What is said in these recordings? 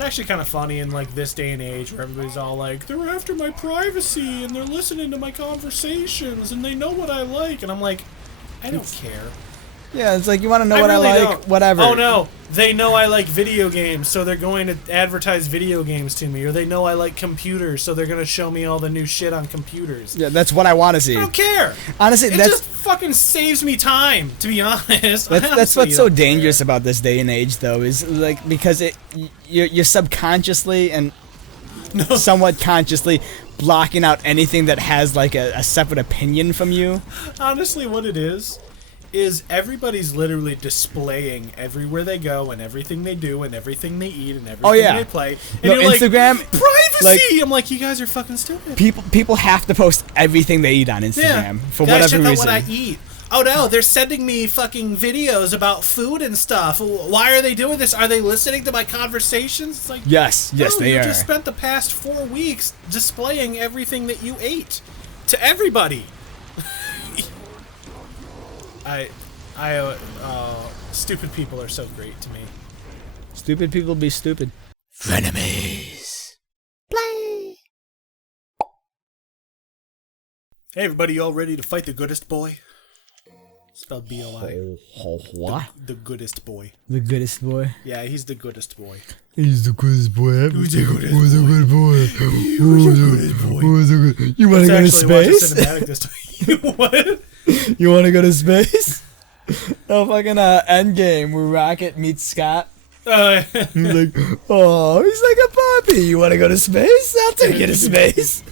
It's actually kind of funny in like this day and age where everybody's all like, they're after my privacy and they're listening to my conversations and they know what I like, and I'm like, I don't care. Yeah, it's like, you want to know what really I like, don't. Whatever. Oh no, they know I like video games, so they're going to advertise video games to me, or they know I like computers, so they're going to show me all the new shit on computers. Yeah, that's what I want to see. I don't care. Honestly, it just fucking saves me time, to be honest. That's what's so dangerous about this day and age, though, is like, because you're subconsciously and somewhat consciously blocking out anything that has like a separate opinion from you. Honestly, what it is everybody's literally displaying everywhere they go and everything they do and everything they eat and everything they play. And you're Instagram, like, privacy! I'm like, you guys are fucking stupid. People have to post everything they eat on Instagram for whatever reason. Check out what I eat. Oh no, they're sending me fucking videos about food and stuff. Why are they doing this? Are they listening to my conversations? It's like, yes, they are. You just spent the past 4 weeks displaying everything that you ate to everybody. Stupid people are so great to me. Stupid people be stupid. Frenemies. Play. Hey everybody, you all ready to fight the goodest boy? Spelled B-O-I. What? The goodest boy. The goodest boy? Yeah, he's the goodest boy. He's the goodest boy. Who's the goodest boy? Who's the good boy? Who's the goodest boy? Who's the good? You want to go to space? What? You want to go to space? Oh, fucking Endgame where Rocket meets Scott. He's like, oh, he's like a puppy. You want to go to space? I'll take you to space.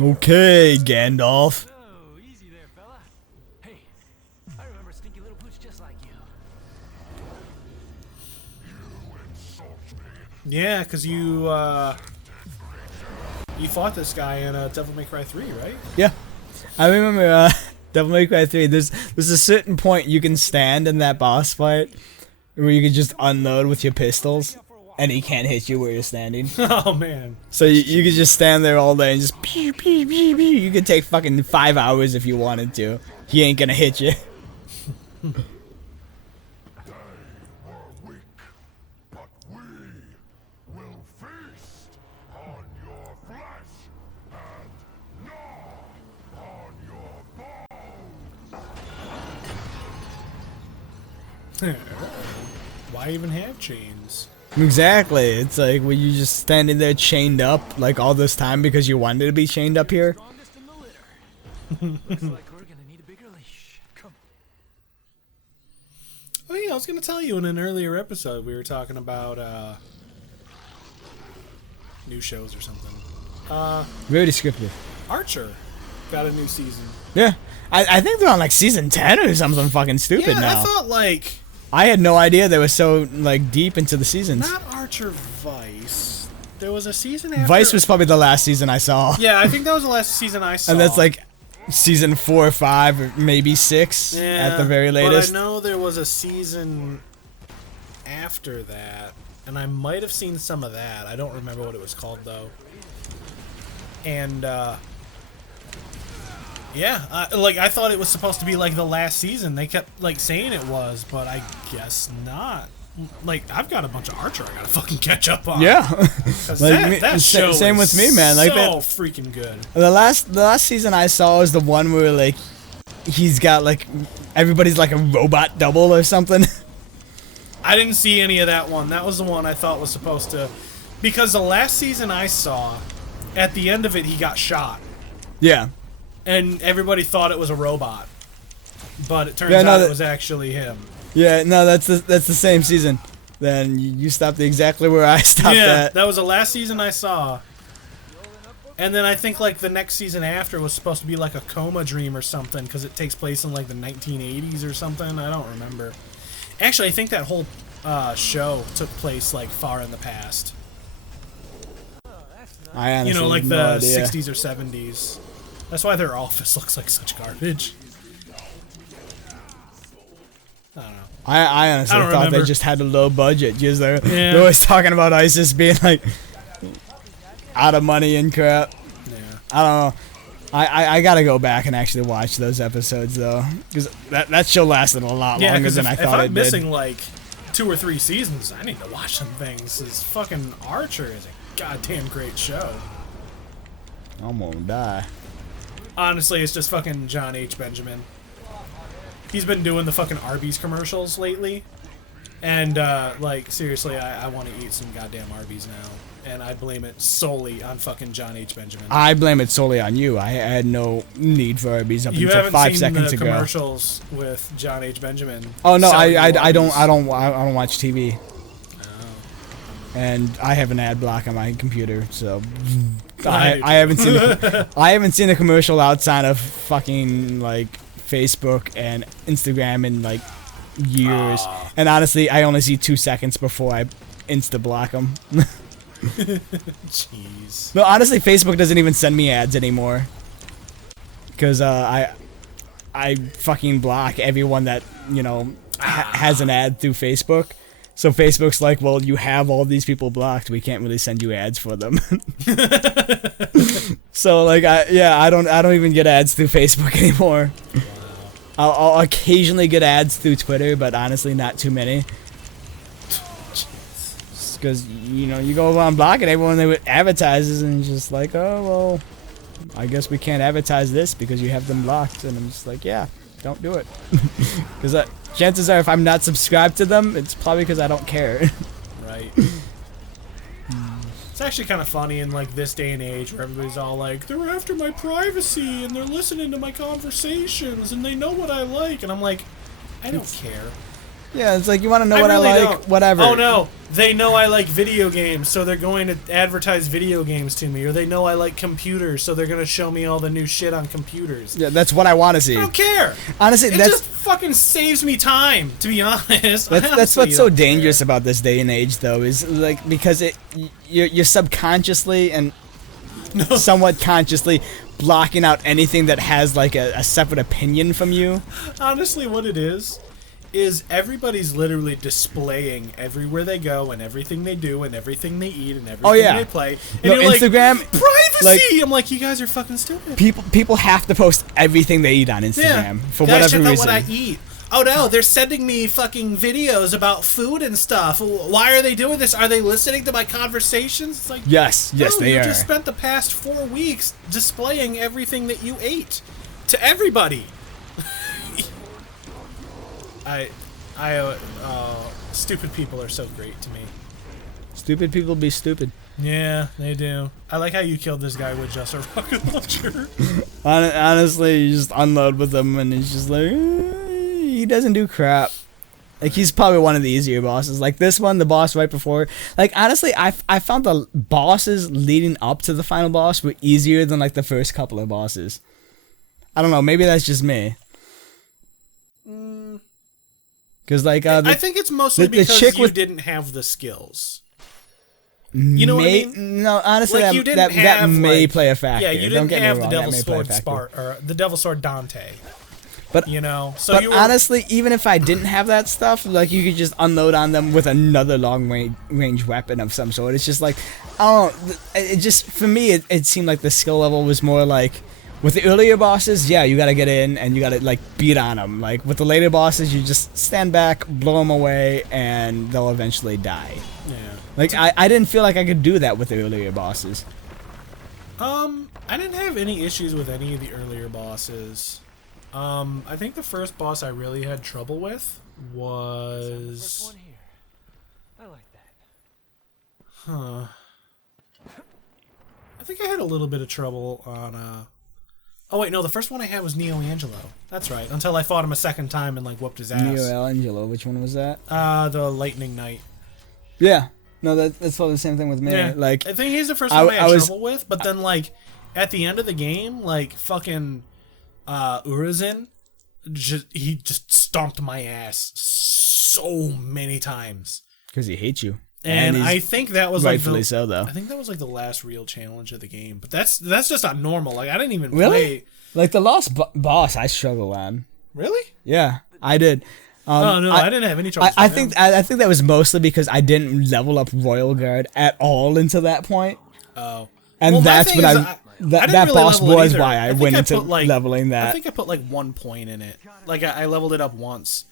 Okay, Gandalf. Oh, easy there, fella. Hey, I remember stinky little pooch just like you. Yeah, because you fought this guy in Devil May Cry 3, right? Yeah. I remember Devil May Cry 3. There's a certain point you can stand in that boss fight where you can just unload with your pistols and he can't hit you where you're standing. Oh, man. So you could just stand there all day and just pew, pew, pew, pew. You could take fucking 5 hours if you wanted to. He ain't gonna hit you. Why even have chains? Exactly. It's like, were you just standing there chained up like all this time because you wanted to be chained up here? Looks like we're gonna need a bigger leash. Come. Oh yeah, I was gonna tell you in an earlier episode we were talking about new shows or something. Very descriptive. Archer got a new season. Yeah. I think they're on like season 10 or something fucking stupid now. I thought like... I had no idea they were so like deep into the seasons. Not Archer Vice. There was a season after... Vice was probably the last season I saw. Yeah, I think that was the last season I saw. And that's like season 4 or 5 or maybe 6 at the very latest. But I know there was a season after that, and I might have seen some of that. I don't remember what it was called though. And yeah, like I thought it was supposed to be like the last season. They kept like saying it was, but I guess not. Like I've got a bunch of Archer I gotta fucking catch up on. Yeah, like that show same with me, man. Like so that, freaking good. The last season I saw was the one where like he's got like everybody's like a robot double or something. I didn't see any of that one. That was the one I thought was supposed to, because the last season I saw, at the end of it he got shot. Yeah. And everybody thought it was a robot, but it turns out it was actually him. Yeah, no, that's the same season. Then you stopped exactly where I stopped at. That was the last season I saw. And then I think like the next season after was supposed to be like a coma dream or something, because it takes place in like the 1980s or something. I don't remember. Actually, I think that whole show took place like far in the past. I honestly like have the no idea. 60s or 70s. That's why their office looks like such garbage. I don't know. I honestly thought remember. they just had a low budget. Because they're always talking about ISIS being like out of money and crap. Yeah. I don't know. I gotta go back and actually watch those episodes though, because that show lasted a lot longer than I thought it did. If I'm missing like 2 or 3 seasons, I need to watch some things. This fucking Archer is a goddamn great show. I'm gonna die. Honestly, it's just fucking John H. Benjamin. He's been doing the fucking Arby's commercials lately. And, like, seriously, I want to eat some goddamn Arby's now. And I blame it solely on fucking John H. Benjamin. I blame it solely on you. I had no need for Arby's up You until haven't 5 seen seconds the ago. commercials with John H. Benjamin? Oh no, selling I don't Arby's? watch TV. And I have an ad block on my computer, so I haven't seen I haven't seen a commercial outside of fucking like Facebook and Instagram in like years. And honestly, I only see 2 seconds before I insta block them. Jeez. No, honestly, Facebook doesn't even send me ads anymore. Because I fucking block everyone that, you know, has an ad through Facebook. So Facebook's like, well, you have all these people blocked. We can't really send you ads for them. So like, I don't even get ads through Facebook anymore. I'll occasionally get ads through Twitter, but honestly, not too many. Because, you know, you go around blocking everyone that advertises, and it's just like, oh, well, I guess we can't advertise this because you have them blocked. And I'm just like, yeah, don't do it. Because chances are, if I'm not subscribed to them, it's probably because I don't care. Right. It's actually kind of funny in, like, this day and age where everybody's all like, they're after my privacy, and they're listening to my conversations, and they know what I like. And I'm like, I don't care. Yeah, it's like, you want to know what really I like? don't. Whatever. Oh, no. They know I like video games, so they're going to advertise video games to me. Or they know I like computers, so they're going to show me all the new shit on computers. Yeah, that's what I want to see. I don't care. Honestly, It just fucking saves me time, to be honest. That's what's so dangerous about this day and age, though, is like because you're subconsciously and somewhat consciously blocking out anything that has like a separate opinion from you. Honestly, what it is everybody's literally displaying everywhere they go and everything they do and everything they eat and everything they play. And No, you're Instagram, like, privacy! like, I'm like, you guys are fucking stupid. People have to post everything they eat on Instagram for guys, whatever check reason. out what I eat. Oh no, they're sending me fucking videos about food and stuff. Why are they doing this? Are they listening to my conversations? It's like, yes, no, they you are. just spent the past 4 weeks displaying everything that you ate to everybody. Stupid people are so great to me. Stupid people be stupid. Yeah, they do. I like how you killed this guy with just a rocket launcher. Honestly, you just unload with him, and he's just like, he doesn't do crap. Like, he's probably one of the easier bosses. Like this one, the boss right before. Like, honestly, I found the bosses leading up to the final boss were easier than like the first couple of bosses. I don't know. Maybe that's just me. Because like, I think it's mostly because chick you didn't have the skills. You know what I mean? No, honestly, Like, you didn't that have, may like, play a factor. Yeah, you Don't didn't get me have wrong, the that Devil's may play a Sword factor. Spart or the Devil's Sword Dante. But you know, so but you were, honestly, even if I didn't have that stuff, like you could just unload on them with another long range weapon of some sort. It's just like, I don't know. It just for me, it seemed like the skill level was more like. With the earlier bosses, yeah, you gotta get in and you gotta like beat on them. Like with the later bosses, you just stand back, blow them away, and they'll eventually die. yeah. Like I didn't feel like I could do that with the earlier bosses. I didn't have any issues with any of the earlier bosses. I think the first boss I really had trouble with First was. one here. I like that. Huh. I think I had a little bit of trouble on. Oh wait, no, the first one I had was Neo Angelo. That's right. Until I fought him a second time and like whooped his ass. Neo Angelo, which one was that? The Lightning Knight. Yeah. No, that's probably the same thing with me. Yeah, Like I think he's the first one I had was- trouble with, but then like at the end of the game, like fucking Urizen, he just stomped my ass so many times. because he hates you. And he's I think that was rightfully like so, though. I think that was like the last real challenge of the game. But that's just not normal. Like I didn't even Really? play. Like the last boss, I struggle on. Really? Yeah, I did. Oh no, I didn't have any trouble. I think that was mostly because I didn't level up Royal Guard at all until that point. Oh. And Well, my that's thing when is, that didn't really boss level it was either. why I think went into put, like, leveling that. I think I put like 1 point in it. Like I leveled it up once.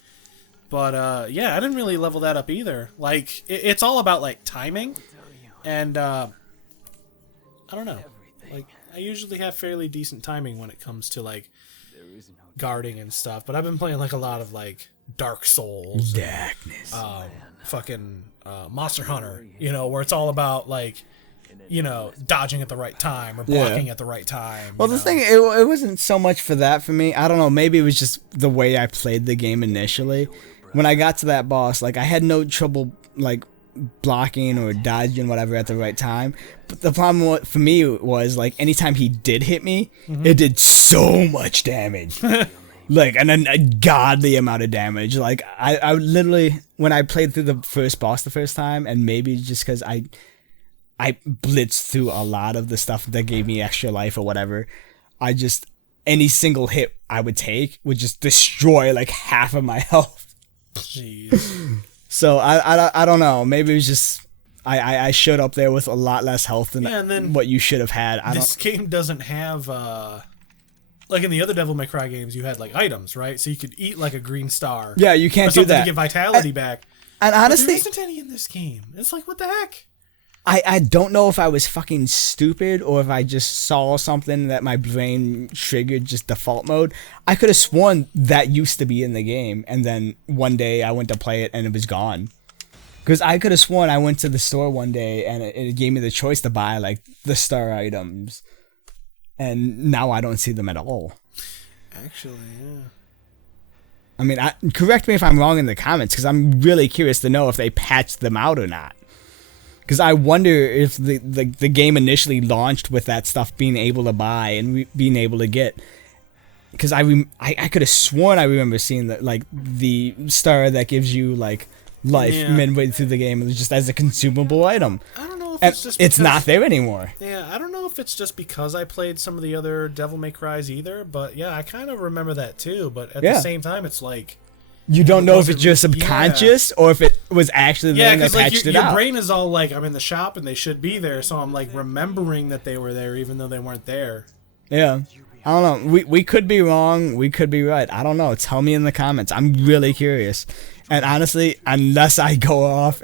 But yeah, I didn't really level that up either. Like it's all about like timing, and I don't know. Like I usually have fairly decent timing when it comes to like guarding and stuff. But I've been playing like a lot of like Dark Souls, Darkness, fucking Monster Hunter. You know, where it's all about like, you know, dodging at the right time or blocking at the right time. Well, the thing, it wasn't so much for that for me. I don't know. Maybe it was just the way I played the game initially. When I got to that boss, like I had no trouble like blocking or dodging whatever at the right time. But the problem for me was like anytime he did hit me, it did so much damage. Like an ungodly amount of damage. Like I would literally, when I played through the first boss the first time, and maybe just because I blitzed through a lot of the stuff that gave me extra life or whatever, any single hit I would take would just destroy like half of my health. Jeez. So I don't know. Maybe it was just I showed up there with a lot less health than what you should have had. This game doesn't have like in the other Devil May Cry games, you had like items, right? So you could eat like a green star. Yeah, you can't do that to get vitality back. And honestly, but there isn't any in this game. It's like, what the heck? I don't know if I was fucking stupid or if I just saw something that my brain triggered just default mode. I could have sworn that used to be in the game, and then one day I went to play it and it was gone. Because I could have sworn I went to the store one day and it gave me the choice to buy like the star items, and now I don't see them at all. Actually, yeah. I mean, correct me if I'm wrong in the comments, because I'm really curious to know if they patched them out or not. Because I wonder if the game initially launched with that stuff being able to buy and being able to get. Because I could have sworn I remember seeing that, like the star that gives you like life midway through the game just as a consumable item. I don't know if and it's just it's not there anymore. Yeah, I don't know if it's just because I played some of the other Devil May Cries either, but yeah, I kind of remember that too. But at the same time, it's like you don't know if it's just subconscious or if it was actually there and they patched it out. Your brain is all like, I'm in the shop and they should be there, so I'm like remembering that they were there even though they weren't there. Yeah. I don't know. We could be wrong. We could be right. I don't know. Tell me in the comments. I'm really curious. And honestly, unless I go off,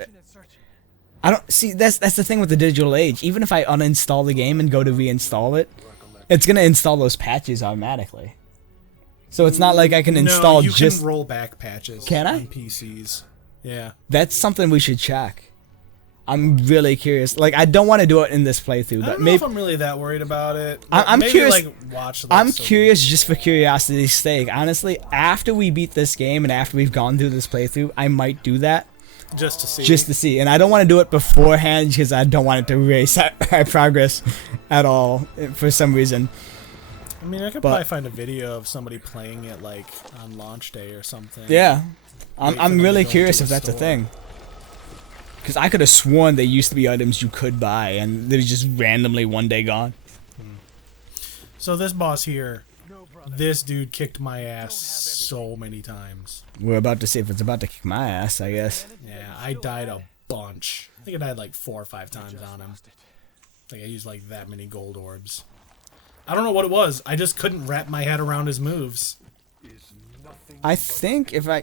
I don't see. That's the thing with the digital age. Even if I uninstall the game and go to reinstall it, it's gonna install those patches automatically. So it's not like I can install you can roll back patches. Can I? On PCs. Yeah. That's something we should check. I'm really curious. Like, I don't want to do it in this playthrough, but I don't know if I'm really that worried about it. I'm maybe, curious. Like, watch I'm curious just for curiosity's sake. Honestly, after we beat this game and after we've gone through this playthrough, I might do that. Just to see. Just to see. And I don't want to do it beforehand because I don't want it to erase our progress at all for some reason. I mean, I could probably find a video of somebody playing it like on launch day or something. Yeah. I'm really curious if that's a thing. Because I could have sworn there used to be items you could buy, and they're just randomly one day gone. So this boss here, this dude kicked my ass so many times. We're about to see if it's about to kick my ass, I guess. Yeah, I died a bunch. I think I died like 4 or 5 times on him. I think I used like that many gold orbs. I don't know what it was. I just couldn't wrap my head around his moves. I think if I...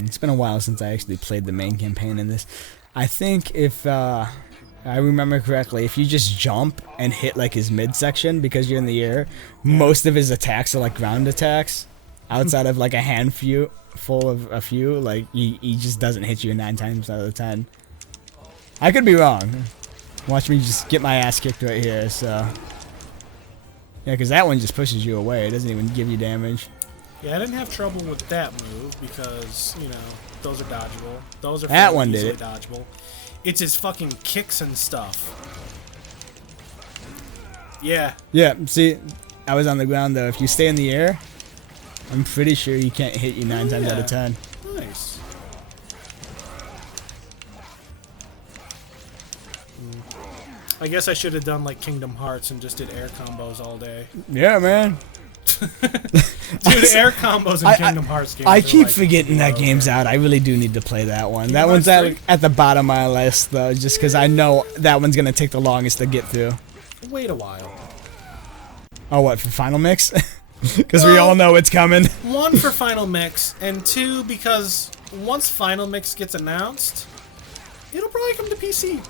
It's been a while since I actually played the main campaign in this. I think if I remember correctly, if you just jump and hit like his midsection because you're in the air, most of his attacks are like ground attacks. Outside of like a handful of a few, like he just doesn't hit you 9 times out of 10. I could be wrong. Watch me just get my ass kicked right here. So yeah, because that one just pushes you away. It doesn't even give you damage. Yeah, I didn't have trouble with that move because, you know, those are dodgeable. Those are that one easily did it. Dodgeable. It's his fucking kicks and stuff. Yeah. Yeah, see, I was on the ground though. If you stay in the air, I'm pretty sure he can't hit you 9 times out of 10. Nice. I guess I should have done like Kingdom Hearts and just did air combos all day. Yeah, man. Dude, air combos in Kingdom Hearts games. I keep like forgetting that game's out. I really do need to play that one. That one's at the bottom of my list, though, just because I know that one's going to take the longest to get through. Wait a while. Oh, what, for Final Mix? Because we all know it's coming. One, for Final Mix, and two, because once Final Mix gets announced, it'll probably come to PC.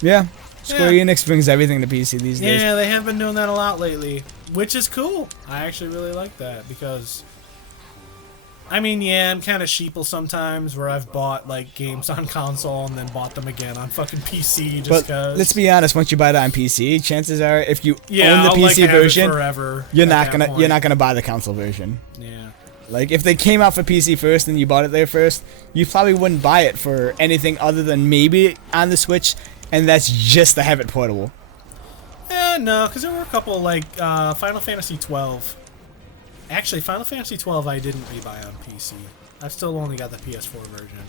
Yeah. Square Enix brings everything to PC these days. Yeah, they have been doing that a lot lately, which is cool. I actually really like that because, I mean, yeah, I'm kind of sheeple sometimes where I've bought like games on console and then bought them again on fucking PC just because. Let's be honest, once you buy it on PC, chances are if you own the I'll, PC like, have version, it forever you're not gonna buy the console version. Yeah. Like if they came out for PC first and you bought it there first, you probably wouldn't buy it for anything other than maybe on the Switch, and that's just to have it portable. No, because there were a couple like Final Fantasy 12. Actually, Final Fantasy 12 I didn't rebuy on PC. I've still only got the PS4 version.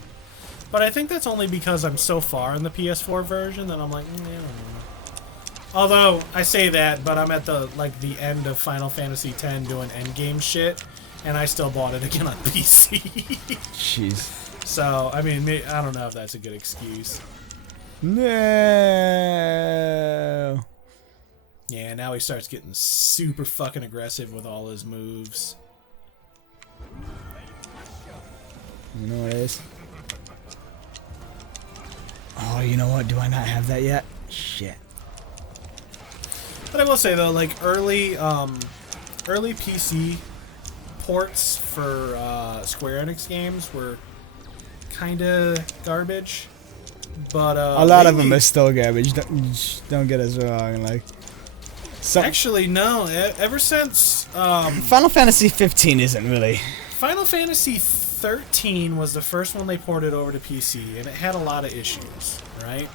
But I think that's only because I'm so far in the PS4 version that I'm like, I don't know. Although, I say that, but I'm at the end of Final Fantasy X doing endgame shit, and I still bought it again on PC. Jeez. So, I mean, I don't know if that's a good excuse. No. Yeah, now he starts getting super fucking aggressive with all his moves. You know what it is? Oh, you know what? Do I not have that yet? Shit. But I will say though, like early PC ports for Square Enix games were kind of garbage. But a lot of them are still garbage. Don't get us wrong. Like, actually, no. Ever since Final Fantasy 15 isn't really. Final Fantasy 13 was the first one they ported over to PC, and it had a lot of issues, right?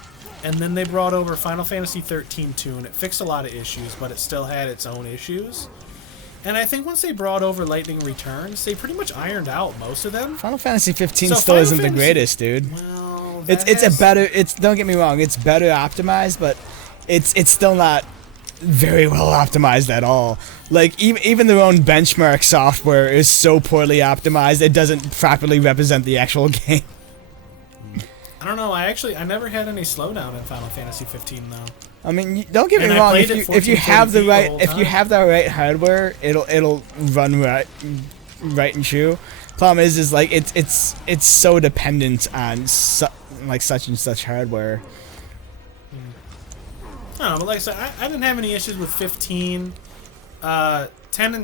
And then they brought over Final Fantasy 13-2, and it fixed a lot of issues, but it still had its own issues. And I think once they brought over Lightning Returns, they pretty much ironed out most of them. Final Fantasy 15 So still Final isn't Fantasy, the greatest, dude. Well, Don't get me wrong, it's better optimized, but it's still not very well optimized at all. Like even their own benchmark software is so poorly optimized it doesn't properly represent the actual game. I don't know. I never had any slowdown in Final Fantasy 15 though. I mean, don't get me And I wrong. played If you it have the 1440p right the whole if you time. have the right hardware, it'll run right and true. Problem is like it's so dependent on like such and such hardware. I don't know, but like I said, I didn't have any issues with 15. 10 and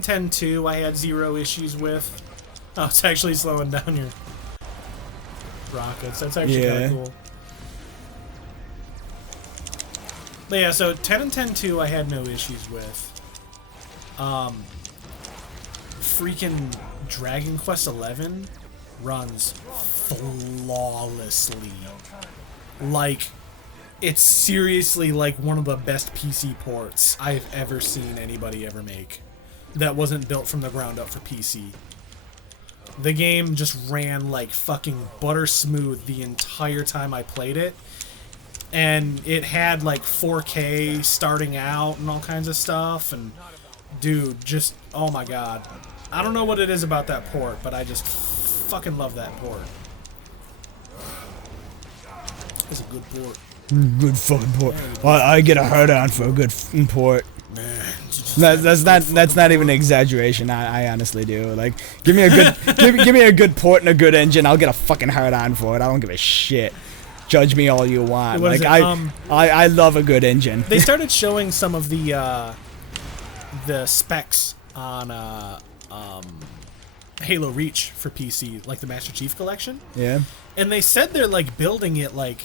10-2 I had zero issues with. Oh, it's actually slowing down your rockets. That's actually kind of cool. But yeah, so 10 and 10-2 I had no issues with. Freaking Dragon Quest 11 runs flawlessly. Like, it's seriously like one of the best PC ports I've ever seen anybody ever make that wasn't built from the ground up for PC. The game just ran like fucking butter smooth the entire time I played it. And it had like 4K starting out and all kinds of stuff. And dude, just, oh my god. I don't know what it is about that port, but I just fucking love that port. It's a good port. Good fucking port. I get a hard on for a good port. That's not even an exaggeration. I honestly do. Like, give me a good give me a good port and a good engine. I'll get a fucking hard on for it. I don't give a shit. Judge me all you want. What Like is it? I love a good engine. They started showing some of the specs on Halo Reach for PC, like the Master Chief Collection. Yeah. And they said they're like building it like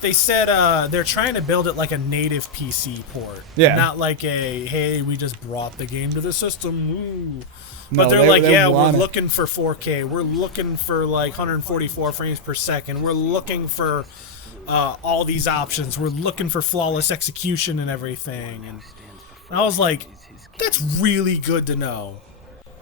they said they're trying to build it like a native PC port. Yeah. Not like a, hey, we just brought the game to the system. Ooh. No, But they're like, yeah, we're want it. looking for 4K. We're looking for like 144 frames per second. We're looking for all these options. We're looking for flawless execution and everything. And I was like, that's really good to know.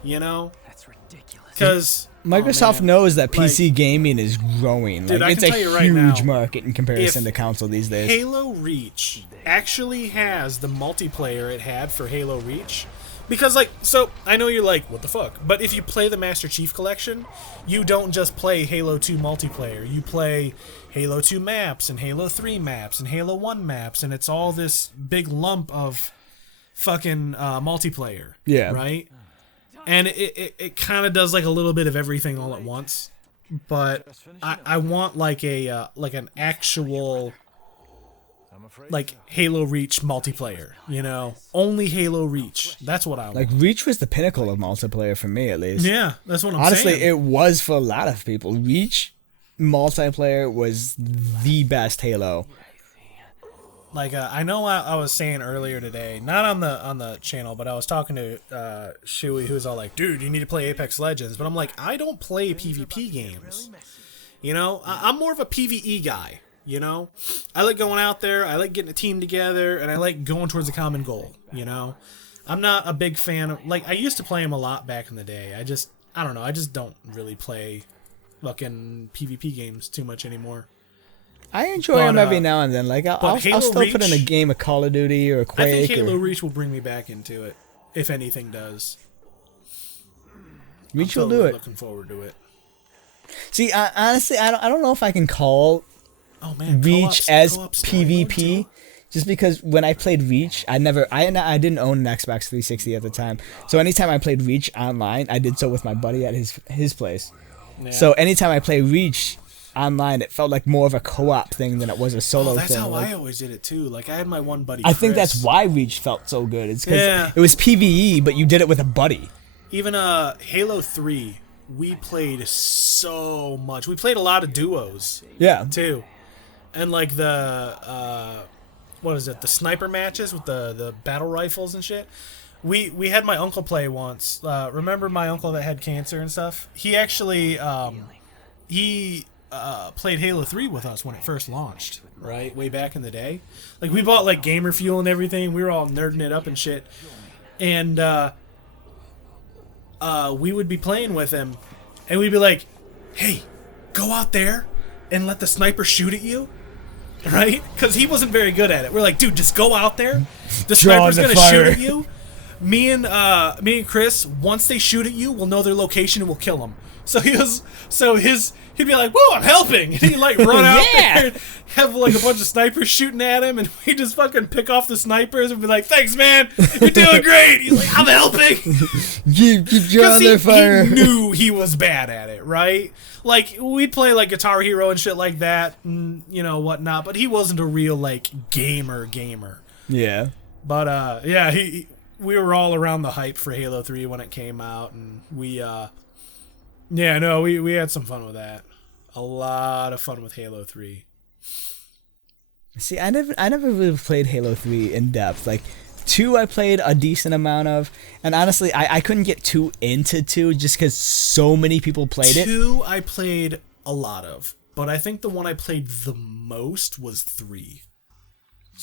You know? That's ridiculous. Because Microsoft knows that PC gaming is growing. Dude, like, I it's can a tell you right huge now, market in comparison if to console these days. Halo Reach actually has the multiplayer it had for Halo Reach. Because, like, so, I know you're like, what the fuck? But if you play the Master Chief Collection, you don't just play Halo 2 multiplayer. You play Halo 2 maps, and Halo 3 maps, and Halo 1 maps, and it's all this big lump of fucking multiplayer. Yeah. Right? And it kind of does like a little bit of everything all at once. But I want like a like an actual like Halo Reach multiplayer, you know? Only Halo Reach. That's what I want. Like, Reach was the pinnacle of multiplayer for me, at least. Yeah, that's what I'm Honestly, saying. it was for a lot of people. Reach multiplayer was the best Halo. Like I know I was saying earlier today, not on the channel, but I was talking to Shuey, who was all like, "Dude, you need to play Apex Legends." But I'm like, I don't play PvP games. You know, I'm more of a PvE guy. You know, I like going out there, I like getting a team together, and I like going towards a common goal. You know, I'm not a big fan of, like, I used to play them a lot back in the day. I don't know, I just don't really play fucking PvP games too much anymore. I enjoy them every now and then. Like, I'll still put in a game of Call of Duty or a Quake. I think Halo Reach will bring me back into it, if anything does. Reach I'm will do totally it. Looking forward to it. See, honestly, I don't know if I can call Reach as PvP, just because when I played Reach, I didn't own an Xbox 360 at the time. So anytime I played Reach online, I did so with my buddy at his place. Yeah. So anytime I play Reach online, it felt like more of a co-op thing than it was a solo thing. That's how like, I always did it too. Like, I had my one buddy, I think Chris. that's why Reach felt so good. It's because it was PvE, but you did it with a buddy. Even Halo 3, we played so much. We played a lot of duos. Yeah. Too. And like the what is it? The sniper matches with the battle rifles and shit. We had my uncle play once. Remember my uncle that had cancer and stuff? He actually played Halo 3 with us when it first launched, right? Way back in the day. Like, we bought like gamer fuel and everything. We were all nerding it up and shit. And we would be playing with him, and we'd be like, "Hey, go out there and let the sniper shoot at you." Right? Because he wasn't very good at it. We're like, "Dude, just go out there. The sniper's gonna shoot at you. Me and Chris, once they shoot at you, we'll know their location and we'll kill them." So he'd be like, "Whoa, I'm helping!" And he'd like run out there and have like a bunch of snipers shooting at him, and we just fucking pick off the snipers and be like, "Thanks, man, you're doing great." He's like, "I'm helping." Keep drawing their fire. He knew he was bad at it, right? Like, we'd play like Guitar Hero and shit like that, and you know whatnot. But he wasn't a real like gamer. Yeah. But yeah, we were all around the hype for Halo 3 when it came out, and we had some fun with that. A lot of fun with Halo 3. See, I never really played Halo 3 in depth. Like, 2 I played a decent amount of, and honestly, I couldn't get too into 2 just because so many people played it. 2 I played a lot of, but I think the one I played the most was 3.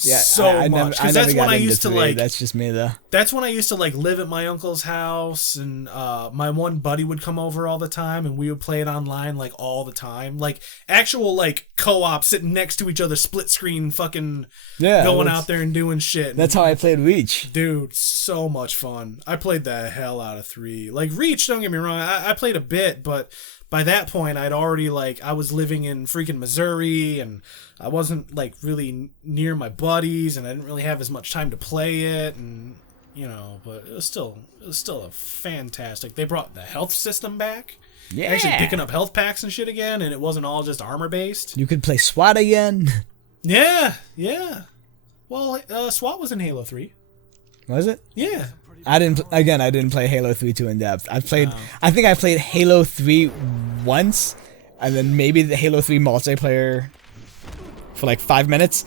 Yeah, so much, because that's when I used to like. That's just me though. That's when I used to like live at my uncle's house, and my one buddy would come over all the time, and we would play it online like all the time, like actual like co-op, sitting next to each other, split screen, fucking going out there and doing shit. That's how I played Reach. Dude, so much fun. I played the hell out of 3. Like, Reach, don't get me wrong, I played a bit, but by that point I'd already like, I was living in freaking Missouri, and I wasn't like really near my buddies, and I didn't really have as much time to play it, and you know, but it was still a fantastic. They brought the health system back. Yeah. Actually picking up health packs and shit again, and it wasn't all just armor based. You could play SWAT again. Yeah. Well, SWAT was in Halo 3. Was it? Yeah. I didn't play Halo 3 too in depth. I think I played Halo 3 once, and then maybe the Halo 3 multiplayer for like 5 minutes.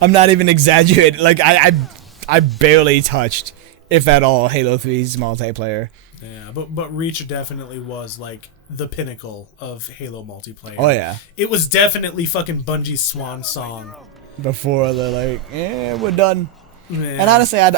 I'm not even exaggerating. Like, I barely touched, if at all, Halo 3's multiplayer. Yeah, but Reach definitely was like the pinnacle of Halo multiplayer. Oh yeah. It was definitely fucking Bungie's swan song. Before they're like, we're done. Yeah. And honestly, I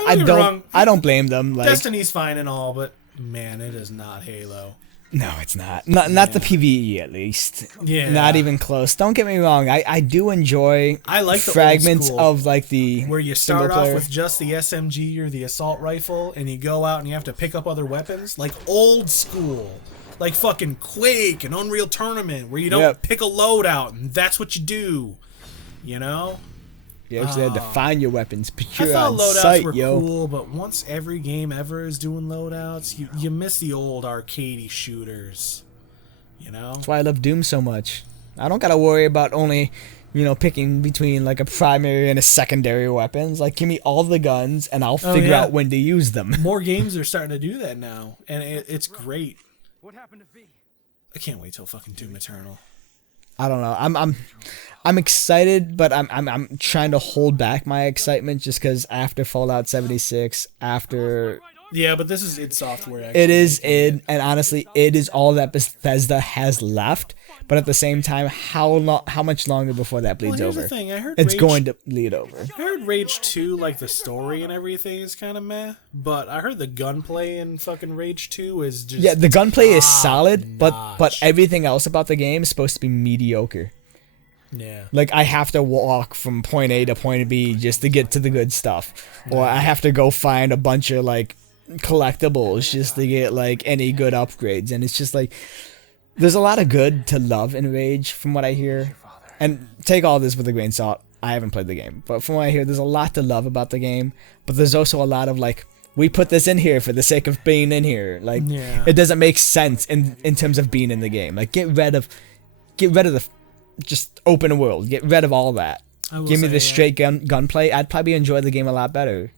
don't blame them. Like, Destiny's fine and all, but man, it is not Halo. No, it's not. Not the PvE, at least. Yeah. Not even close. Don't get me wrong. I do enjoy I like the fragments old school, of like the where you start off player. with just the SMG or the assault rifle, and you go out and you have to pick up other weapons, like old school, like fucking Quake and Unreal Tournament, where you don't pick a loadout and that's what you do. You know? You actually had to find your weapons, I procure thought on loadouts site, were yo. cool, but once every game ever is doing loadouts, you miss the old arcadey shooters. You know? That's why I love Doom so much. I don't gotta worry about only, picking between like a primary and a secondary weapons. Like, give me all the guns, and I'll figure out when to use them. More games are starting to do that now, and it's great. What happened to V? I can't wait till fucking Doom Eternal. I don't know. I'm excited, but I'm trying to hold back my excitement just because after Fallout 76, after Yeah, but this is id Software. Actually. it is id, and honestly, it is all that Bethesda has left. But at the same time, how much longer before that bleeds here's over? the thing. I heard It's Rage, going to bleed over. I heard Rage 2, like the story and everything, is kind of meh. But I heard the gunplay in fucking Rage 2 is just Yeah, the gunplay is solid, but notch. everything else about the game is supposed to be mediocre. Yeah. Like, I have to walk from point A to point B just to get to the good stuff. Or I have to go find a bunch of, like, collectibles just to get, like, any good upgrades. And it's just, like, there's a lot of good to love in Rage, from what I hear. And take all this with a grain of salt. I haven't played the game. But from what I hear, there's a lot to love about the game. But there's also a lot of, like, we put this in here for the sake of being in here. Like, Yeah. it doesn't make sense in terms of being in the game. Like, get rid of the just open world. Get rid of all that. Give me the straight gunplay. I'd probably enjoy the game a lot better.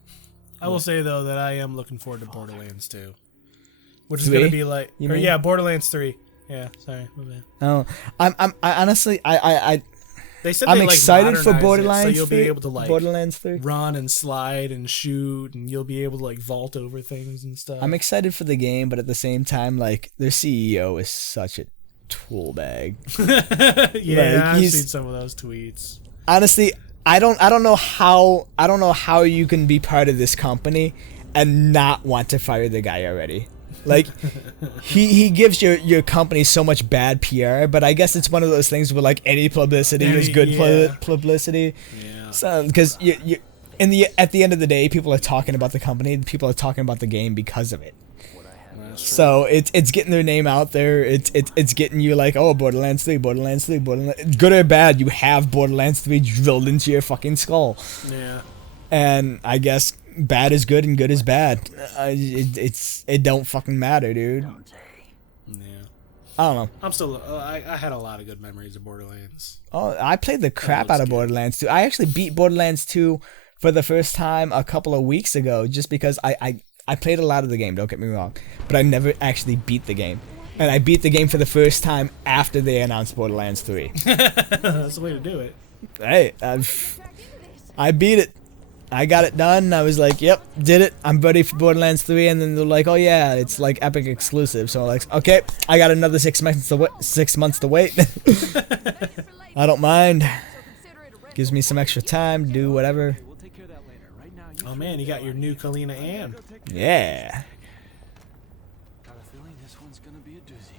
I will say though that I am looking forward to Borderlands 2, which is 3? gonna be like, You mean? Borderlands 3. Yeah, sorry, my bad. Oh, I honestly, They said I'm they, like, excited for modernize it, Borderlands so you'll 3. be able to like Borderlands 3. run and slide and shoot, and you'll be able to like vault over things and stuff. I'm excited for the game, but at the same time, like, their CEO is such a tool bag. yeah, I've he's- seen some of those tweets. Honestly, I don't know how you can be part of this company and not want to fire the guy already. Like, he gives your company so much bad PR, but I guess it's one of those things where, like, any publicity is good publicity. Yeah. So, because at the end of the day, people are talking about the company, people are talking about the game because of it. So it's getting their name out there. It's getting you like, oh, Borderlands 3, Borderlands 3, Borderlands. Good or bad, you have Borderlands 3 drilled into your fucking skull. Yeah. And I guess bad is good and good is bad. It don't fucking matter, dude. Yeah. I don't know. I'm still. I had a lot of good memories of Borderlands. Oh, I played the crap out of Borderlands 2. I actually beat Borderlands 2 for the first time a couple of weeks ago, just because I played a lot of the game, don't get me wrong, but I never actually beat the game. And I beat the game for the first time after they announced Borderlands 3. That's the way to do it. Hey, I beat it. I got it done. I was like, yep, did it. I'm ready for Borderlands 3. And then they're like, oh yeah, it's like Epic exclusive. So I'm like, okay, I got another 6 months to wait. I don't mind. Gives me some extra time to do whatever. We'll take care of that later. Right now, Oh man, you got your new Kalina Ann. Yeah. got a feeling this one's gonna be a doozy.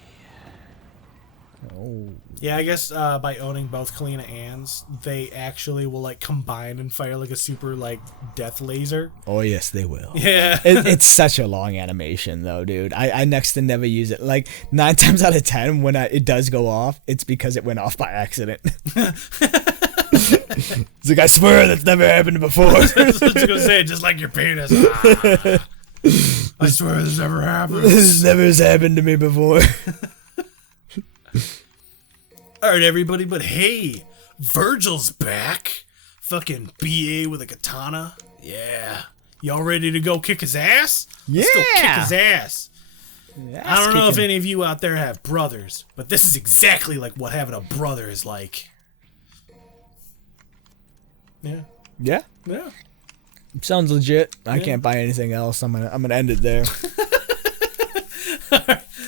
Oh. Yeah, I guess by owning both Kalina Anns, they actually will like combine and fire like a super like death laser. Oh yes, they will. Yeah. It's such a long animation though, dude. I next to never use it. Like 9 times out of 10, when it does go off, it's because it went off by accident. It's like, I swear that's never happened before. I was just gonna say, just like your penis. Ah. I swear this never happened. This never has happened to me before. Alright, everybody, but hey, Vergil's back. Fucking BA with a katana. Yeah. Y'all ready to go kick his ass? Let's go kick Yeah. his ass. I don't know if any of you out there have brothers, but this is exactly like what having a brother is like. Yeah. Yeah, Yeah. sounds legit. I can't buy anything else. I'm gonna end it there.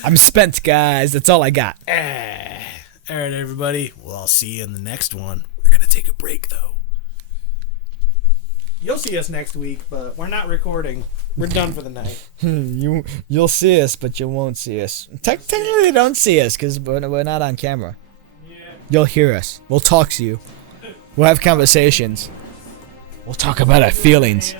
I'm spent, guys. That's all I got. Alright, everybody. Well, I'll see you in the next one. We're gonna take a break, though. You'll see us next week, but we're not recording. We're done for the night. You'll see us, but you won't see us. Technically, they don't see us because we're not on camera. Yeah. You'll hear us. We'll talk to you. We'll have conversations. We'll talk about our feelings.